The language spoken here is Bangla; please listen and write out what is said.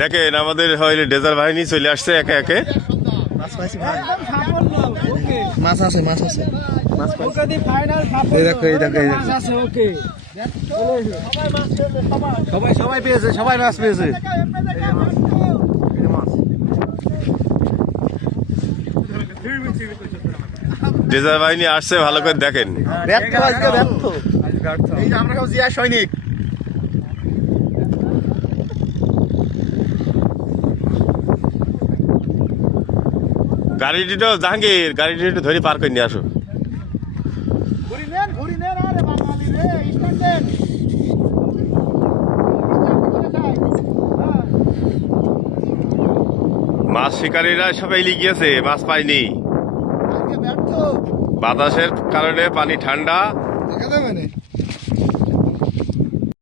দেখেন আমাদের হয়তো ডেজার বাহিনী চলে আসছে একে একে। মাছ আছে মাছ আছে সবাই সবাই পেয়েছে সবাই মাছ পেয়েছে ডেজার বাহিনী আসছে ভালো করে দেখেন। এই যে আমরা সব জিয়া সৈনিক গাড়িটি তো জাহাঙ্গীর গাড়িটি একটু ধরে পার করে নিয়ে আসো। মাছ শিকারীরা সবাই লিগিয়েছে, মাছ পায়নি। বাতাসের কারণে পানি ঠান্ডা,